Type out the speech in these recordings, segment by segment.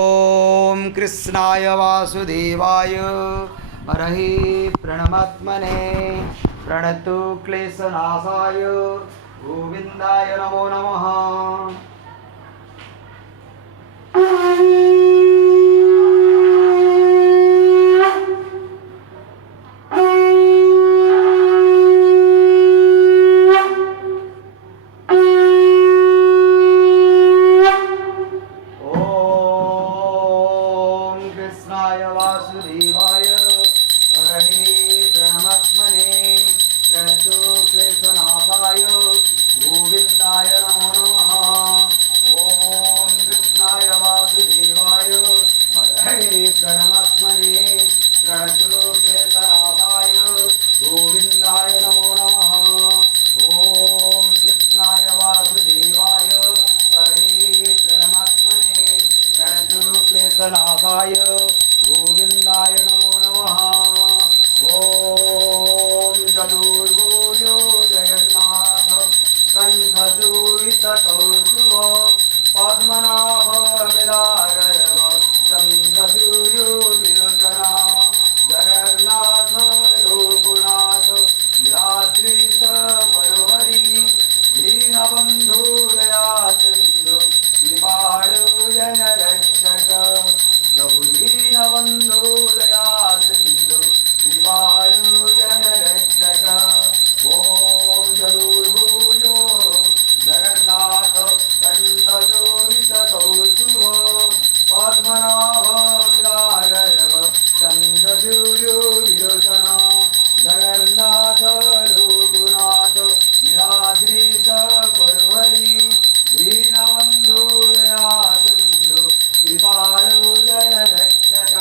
ओम कृष्णाय वासुदेवाय हरहि प्रणमात्मने प्रणतु क्लेशनाशाय गोविंदाय नमो नमः। वासुदेवाय हरहि प्रणमात्मने प्रणतु क्लेशनाशाय गोविंदाय नमो नमः। ओम कृष्णाय वासुदेवाय हरहि प्रणमात्मने प्रणतु क्लेशनाशाय गोविंदाय नमो नमः। ओम कृष्णाय वासुदेवाय हरहि प्रणमात्मने प्रणतु क्लेशनाशाय गोविंदाय नमो नमः। ओम चतुर्भुजो जगन्नाथ कंठशूलितकौस्तुभ पद्मनाभ विराजरव चन्द्रसूर्यो विलोचना जगन्नाथ रघुनाथ नीलाद्रिश पयोहरि दीनबन्धु दया सिन्धु कृपाळु जनरक्षक प्रभु दीनबन्धु दया सिन्धु कृपाळु जनरक्षक। ओम चतुर्भुजो जगन्नाथ कंठशोभितकौस्तुभ पद्मनाभ विराजरव चन्द्रसूर्यो विलोचना जगन्नाथ रघुनाथ नीलाद्रिश पयोहरि दीनबन्धु दया सिन्धु कृपाळु जनरक्षक।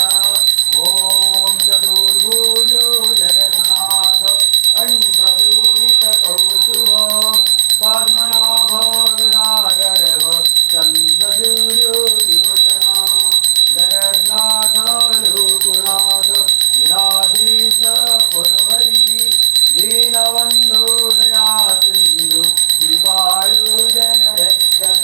ओम चतुर्भुजो जगन्नाथ कंठशोभितकौस्तुभ पद्मनाभ विराजरव चन्द्रसूर्यो विलोचना जगन्नाथ रघुनाथ नीलाद्रिश पयोहरि दीनबन्धु दया सिन्धु कृपाळु जनरक्षक।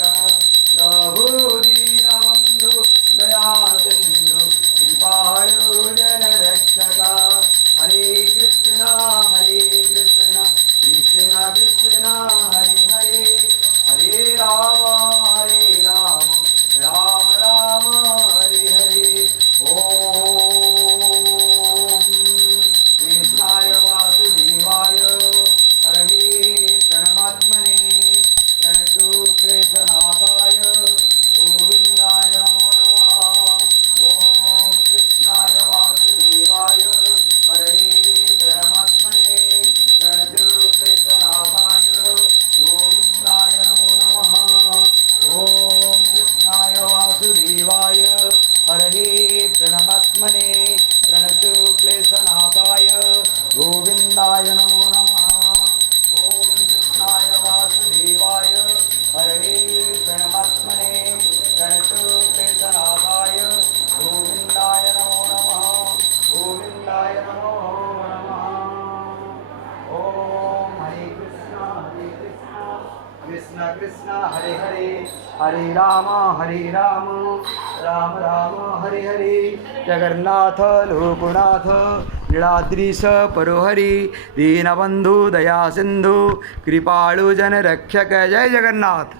प्रभु दीनबन्धु दया सिन्धु कृपाळु जनरक्षक। हरे कृष्ण कृष्ण कृष्ण हरे हरे हरे राम राम राम हरे हरे। ओम कृष्णाय वासुदेवाय हरहि प्रणमात्मने प्रणतु क्लेशनाशाय गोविंदाय नमो नमः। ओम कृष्णाय वासुदेवाय हरहि प्रणमात्मने प्रणतु क्लेशनाशाय गोविंदाय नमो नमः। ओम कृष्णाय वासुदेवाय हरहि प्रणमात्मने प्रणतु क्लेशनाशाय गोविंदाय नमो नमः। ओम कृष्णाय वासुदेवाय हरहि प्रणमात्मने प्रणतु क्लेशनाशाय गोविंदाय नमो नमः। गोविंदाय नमो नमः। ओम हरे कृष्ण कृष्ण कृष्ण हरे हरे हरे राम राम राम हरे हरे। जगन्नाथ लोकनाथ नीलाद्रिश पयोहरि दीनबन्धु दया सिन्धु कृपाळु जनरक्षक। जय जगन्नाथ।